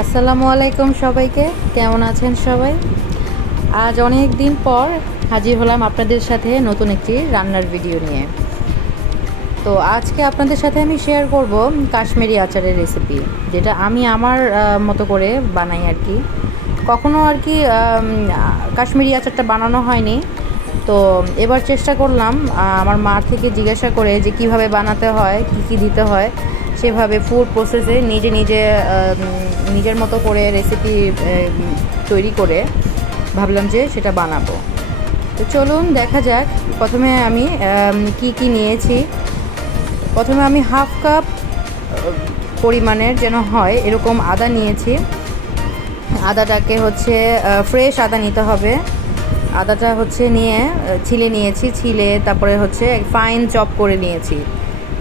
আসসালামু আলাইকুম সবাইকে, কেমন আছেন সবাই? আজ অনেক দিন পর হাজির হলাম আপনাদের সাথে নতুন একটি রান্নার ভিডিও নিয়ে। তো আজকে আপনাদের সাথে আমি শেয়ার করব কাশ্মীরি আচারের রেসিপি, যেটা আমি আমার মতো করে বানাই আর কি। কখনো আর কি কাশ্মীরি আচারটা বানানো হয়নি, তো এবার চেষ্টা করলাম আমার মার থেকে জিজ্ঞাসা করে যে কিভাবে বানাতে হয়, কী কী দিতে হয়, সেভাবে ফুড প্রসেসে নিজের মতো করে রেসিপি তৈরি করে ভাবলাম যে সেটা বানাবো। তো চলুন দেখা যাক। প্রথমে আমি কি নিয়েছি। প্রথমে আমি হাফ কাপ পরিমাণের যেন হয় এরকম আদা নিয়েছি। আদাটাকে ফ্রেশ আদা নিতে হবে। আদাটা নিয়ে ছিলে নিয়েছি, ছিলে তারপরে ফাইন চপ করে নিয়েছি,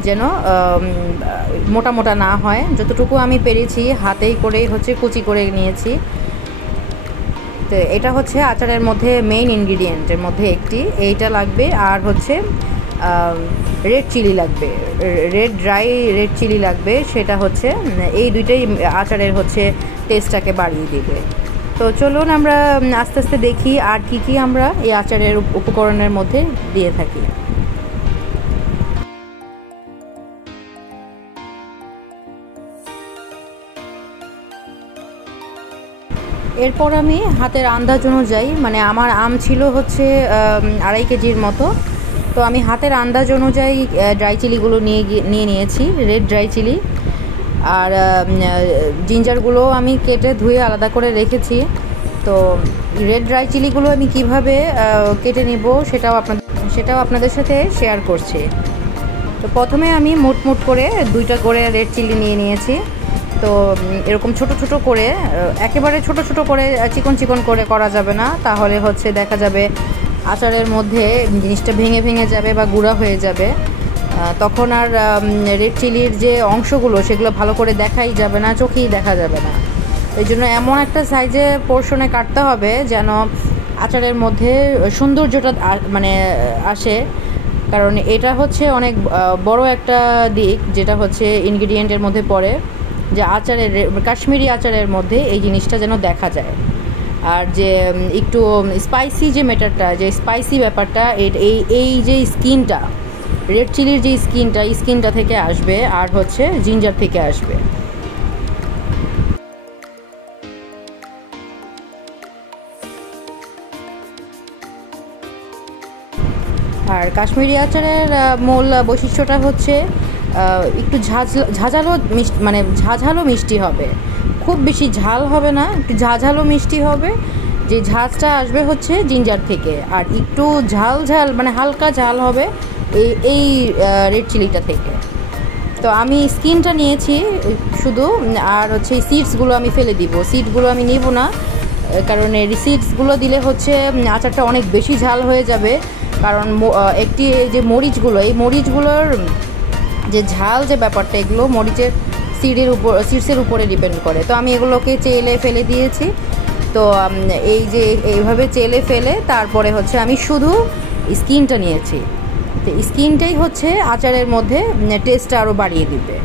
যেন মোটা মোটা না হয়। যতটুকু আমি পেরেছি হাতেই করেই কুচি করে নিয়েছি। তো এটা আচারের মধ্যে মেইন ইনগ্রিডিয়েন্টের মধ্যে একটি এইটা লাগবে। আর রেড চিলি লাগবে, ড্রাই রেড চিলি লাগবে। সেটা এই দুইটাই আচারের টেস্টটাকে বাড়িয়ে দিবে। তো চলুন আমরা আস্তে আস্তে দেখি আর কি আমরা এই আচারের উপকরণের মধ্যে দিয়ে থাকি। এরপর আমি হাতের আন্দাজ অনুযায়ী, মানে আমার আম ছিল 2.5 কেজির মতো, তো আমি হাতের আন্দাজ অনুযায়ী ড্রাই চিলিগুলো নিয়ে নিয়েছি, রেড ড্রাই চিলি। আর জিঞ্জারগুলো আমি কেটে ধুয়ে আলাদা করে রেখেছি। তো রেড ড্রাই চিলিগুলো আমি কিভাবে কেটে নিব সেটাও আপনাদের সাথে শেয়ার করছি। তো প্রথমে আমি মুট করে 2টা করে রেড চিলি নিয়ে নিয়েছি। তো এরকম ছোট ছোট করে, একেবারে ছোট ছোট করে চিকন করে করা যাবে না, তাহলে দেখা যাবে আচারের মধ্যে জিনিসটা ভেঙে যাবে বা গুঁড়া হয়ে যাবে। তখন আর রেড চিলির যে অংশগুলো সেগুলো ভালো করে দেখাই যাবে না, চোখেই দেখা যাবে না। এই জন্য এমন একটা সাইজে পোর্শনে কাটতে হবে যেন আচারের মধ্যে সৌন্দর্যটা আসে। কারণ এটা অনেক বড় একটা দিক, যেটা ইনগ্রিডিয়েন্টের মধ্যে পড়ে, যে কাশ্মীরি আচারের মধ্যে এই জিনিসটা যেন দেখা যায়। আর যে একটু স্পাইসি যে ম্যাটারটা, যে স্পাইসি ব্যাপারটা, এই যে স্কিনটা, রেড চিলির যে স্কিনটা থেকে আসবে, আর জিঞ্জার থেকে আসবে। আর কাশ্মীরি আচারের মূল বৈশিষ্ট্যটা একটু ঝাঁঝালো মিষ্টি, মানে ঝাঁঝালো মিষ্টি হবে, খুব বেশি ঝাল হবে না, একটু ঝাঁঝালো মিষ্টি হবে। যে ঝাঁঝটা আসবে জিঞ্জার থেকে, আর একটু ঝাল মানে হালকা ঝাল হবে এই রেড চিলিটা থেকে। তো আমি স্কিনটা নিয়েছি শুধু, আর সিডসগুলো আমি ফেলে দিব। সিডসগুলো আমি নিব না, কারণ এই সিডসগুলো দিলে আচারটা অনেক বেশি ঝাল হয়ে যাবে। কারণ এই যে মরিচগুলো, এই মরিচগুলোর যে ঝাল যে ব্যাপারটা, এগুলো মরিচের সিডসের উপরে ডিপেন্ড করে। তো আমি এগুলোকে চেলে ফেলে দিয়েছি। তো এইভাবে চেলে ফেলে তারপরে আমি শুধু স্কিনটা নিয়েছি। তো স্কিনটাই আচারের মধ্যে টেস্টটা আরও বাড়িয়ে দিবে।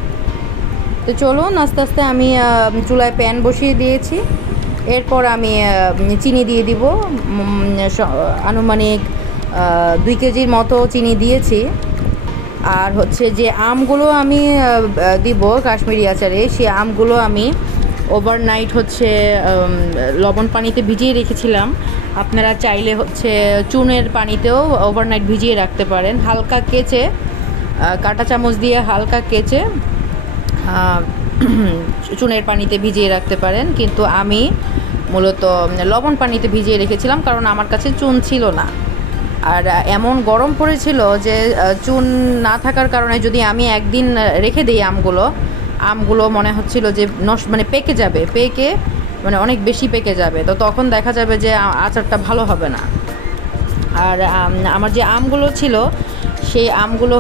তো চলুন আস্তে আস্তে আমি চুলায় প্যান বসিয়ে দিয়েছি। এরপর আমি চিনি দিয়ে দিব, আনুমানিক 2 কেজির মতো চিনি দিয়েছি। আর যে আমগুলো আমি দিব কাশ্মীরি আচারে, সেই আমগুলো আমি ওভারনাইট লবণ পানিতে ভিজিয়ে রেখেছিলাম। আপনারা চাইলে চুনের পানিতেও ওভারনাইট ভিজিয়ে রাখতে পারেন। হালকা কেচে, কাঁটা চামচ দিয়ে হালকা কেচে চুনের পানিতে ভিজিয়ে রাখতে পারেন। কিন্তু আমি মূলত লবণ পানিতে ভিজিয়ে রেখেছিলাম, কারণ আমার কাছে চুন ছিল না। আর এমন গরম পড়েছিল যে চুন না থাকার কারণে যদি আমি একদিন রেখে দিই আমগুলো মনে হচ্ছিল যে পেকে যাবে, অনেক বেশি পেকে যাবে। তো তখন দেখা যাবে যে আচারটা ভালো হবে না। আর আমার যে আমগুলো ছিল, সেই আমগুলো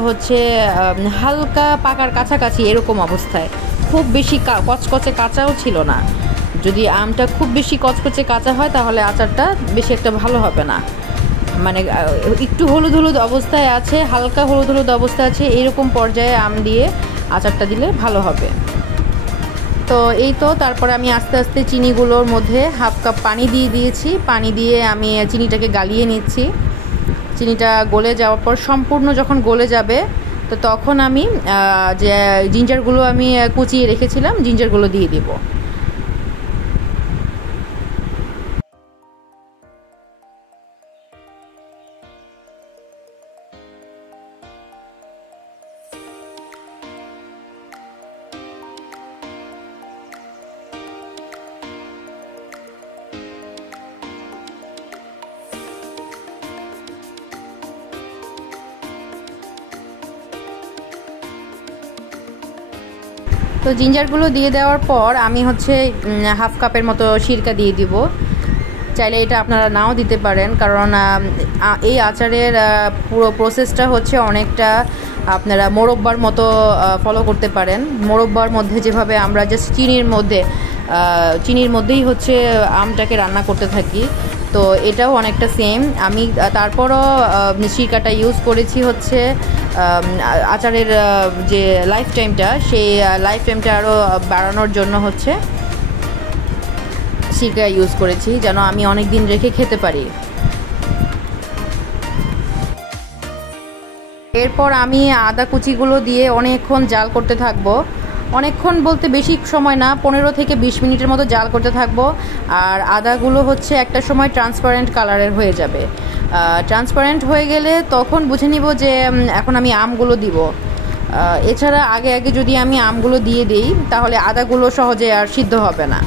হালকা পাকার কাছাকাছি এরকম অবস্থায়, খুব বেশি কচকচে কাঁচাও ছিল না। যদি আমটা খুব বেশি কচকচে কাঁচা হয় তাহলে আচারটা বেশি একটা ভালো হবে না। একটু হলুদ অবস্থায় আছে, হালকা হলুদ অবস্থায় আছে, এরকম পর্যায়ে আম দিয়ে আচারটা দিলে ভালো হবে। তো এই তো তারপরে আমি আস্তে আস্তে চিনিগুলোর মধ্যে হাফ কাপ পানি দিয়ে দিয়েছি। পানি দিয়ে আমি চিনিটাকে গালিয়ে নিচ্ছি। চিনিটা গলে যাওয়ার পর সম্পূর্ণ যখন গলে যাবে তো তখন আমি যে জিঞ্জারগুলো আমি কুচিয়ে রেখেছিলাম জিঞ্জারগুলো দিয়ে দিব। তো জিঞ্জারগুলো দিয়ে দেওয়ার পর আমি হচ্ছে হাফ কাপের মতো সিরকা দিয়ে দিব। চাইলে এটা আপনারা নাও দিতে পারেন, কারণ এই আচারের পুরো প্রসেসটা হচ্ছে অনেকটা আপনারা মোরব্বার মতো ফলো করতে পারেন। মোরব্বার মধ্যে যেভাবে আমরা জাস্ট চিনির মধ্যেই হচ্ছে আমটাকে রান্না করতে থাকি, তো এটাও অনেকটা সেম। আমি তারপরও সিরকাটা ইউজ করেছি হচ্ছে আচারের যে লাইফ টাইমটা, সেই লাইফ টাইমটা আরও বাড়ানোর জন্য হচ্ছে সিরকা ইউজ করেছি, যেন আমি অনেক দিন রেখে খেতে পারি। এরপর আমি আদা কুচিগুলো দিয়ে অনেকক্ষণ জাল করতে থাকবো। অনেকক্ষণ বলতে বেশি সময় না, 15 থেকে 20 মিনিটের মতো জাল করতে থাকবো। আর আদাগুলো হচ্ছে একটা সময় ট্রান্সপারেন্ট কালারের হয়ে যাবে। ট্রান্সপারেন্ট হয়ে গেলে তখন বুঝে নিব যে এখন আমি আমগুলো দিব। এছাড়া আগে যদি আমি আমগুলো দিয়ে দিই তাহলে আদাগুলো সহজে আর সিদ্ধ হবে না।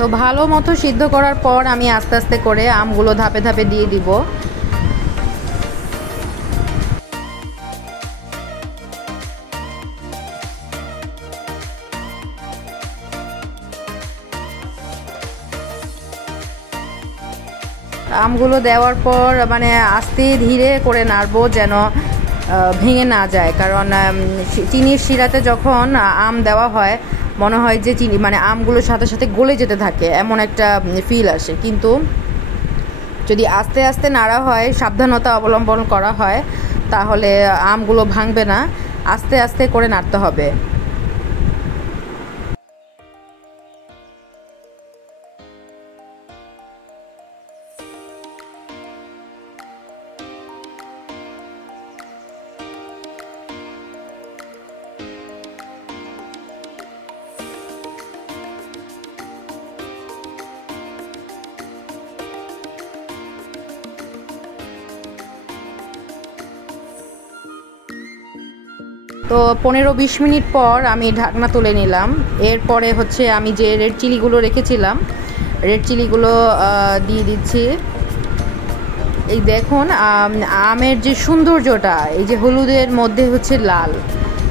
তো ভালো মতো সিদ্ধ করার পর আমি আস্তে আস্তে করে আমগুলো ধাপে ধাপে দিয়ে দিব। আমগুলো দেওয়ার পর মানে আস্তে ধীরে করে নাড়বো যেন ভেঙে না যায়, কারণ চিনির শিরাতে যখন আম দেওয়া হয় মনে হয় যে চিনি মানে আমগুলোর সাথে সাথে গলে যেতে থাকে, এমন একটা ফিল আসে। কিন্তু যদি আস্তে আস্তে নাড়া হয়, সাবধানতা অবলম্বন করা হয়, তাহলে আমগুলো ভাঙবে না। আস্তে আস্তে করে নাড়তে হবে। তো 15-20 মিনিট পর আমি ঢাকনা তুলে নিলাম। এরপরে হচ্ছে আমি যে রেড চিলিগুলো রেখেছিলাম, রেড চিলিগুলো দিয়ে দিচ্ছি। এই দেখুন আমের যে সৌন্দর্যটা, এই যে হলুদের মধ্যে হচ্ছে লাল,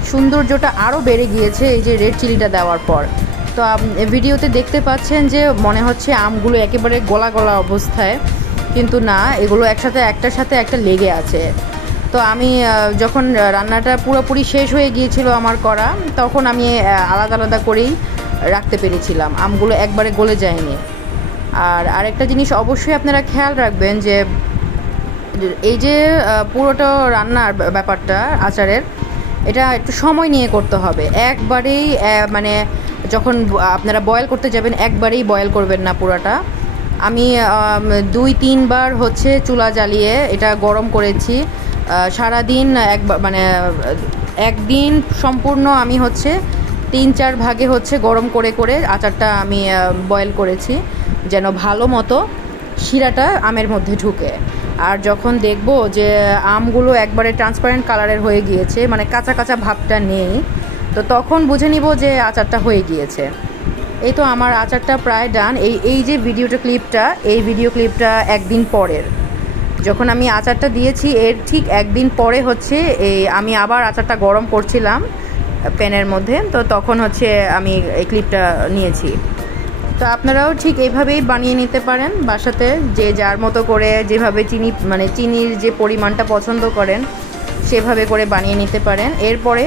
সৌন্দর্যটা আরও বেড়ে গিয়েছে এই যে রেড চিলিটা দেওয়ার পর। তো ভিডিওতে দেখতে পাচ্ছেন যে মনে হচ্ছে আমগুলো একেবারে গলা গলা অবস্থায়, কিন্তু না, এগুলো একটার সাথে একটা লেগে আছে। তো আমি যখন রান্নাটা পুরোপুরি শেষ হয়ে গিয়েছিল আমার করা, তখন আমি আলাদা আলাদা করেই রাখতে পেরেছিলাম, আমগুলো একবারে গলে যায়নি। আর আরেকটা জিনিস অবশ্যই আপনারা খেয়াল রাখবেন যে এই যে পুরোটা রান্নার ব্যাপারটা আচারের, এটা একটু সময় নিয়ে করতে হবে। একবারেই মানে যখন আপনারা বয়েল করতে যাবেন একবারেই বয়েল করবেন না পুরোটা। আমি 2-3 বার হচ্ছে চুলা জ্বালিয়ে এটা গরম করেছি। সারাদিন মানে একদিন সম্পূর্ণ আমি হচ্ছে 3-4 ভাগে হচ্ছে গরম করে করে আচারটা আমি বয়েল করেছি, যেন ভালো মতো শিরাটা আমের মধ্যে ঢুকে। আর যখন দেখব যে আমগুলো একবারে ট্রান্সপারেন্ট কালারের হয়ে গিয়েছে, মানে কাঁচা কাঁচা ভাবটা নেই, তো তখন বুঝে নিব যে আচারটা হয়ে গিয়েছে। এই তো আমার আচারটা প্রায় ডান। এই যে ভিডিও ক্লিপটা একদিন পরের, যখন আমি আচারটা দিয়েছি এর ঠিক একদিন পরে হচ্ছে আমি আবার আচারটা গরম করছিলাম প্যানের মধ্যে, তো তখন হচ্ছে আমি এই ক্লিপটা নিয়েছি। তো আপনারাও ঠিক এইভাবেই বানিয়ে নিতে পারেন বাসাতে, যে যার মতো করে যেভাবে চিনির যে পরিমাণটা পছন্দ করেন সেভাবে করে বানিয়ে নিতে পারেন। এরপরে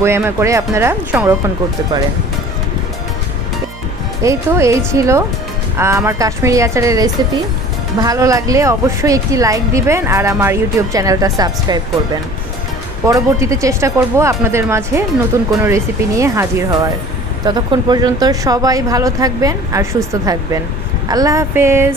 বয়ামে করে আপনারা সংরক্ষণ করতে পারেন। এই ছিল আমার কাশ্মীরি আচারের রেসিপি। ভালো লাগলে অবশ্যই একটি লাইক দিবেন আর আমার ইউটিউব চ্যানেলটা সাবস্ক্রাইব করবেন। পরবর্তীতে চেষ্টা করব আপনাদের মাঝে নতুন কোনো রেসিপি নিয়ে হাজির হওয়ার। ততক্ষণ পর্যন্ত সবাই ভালো থাকবেন আর সুস্থ থাকবেন। আল্লাহ হাফেজ।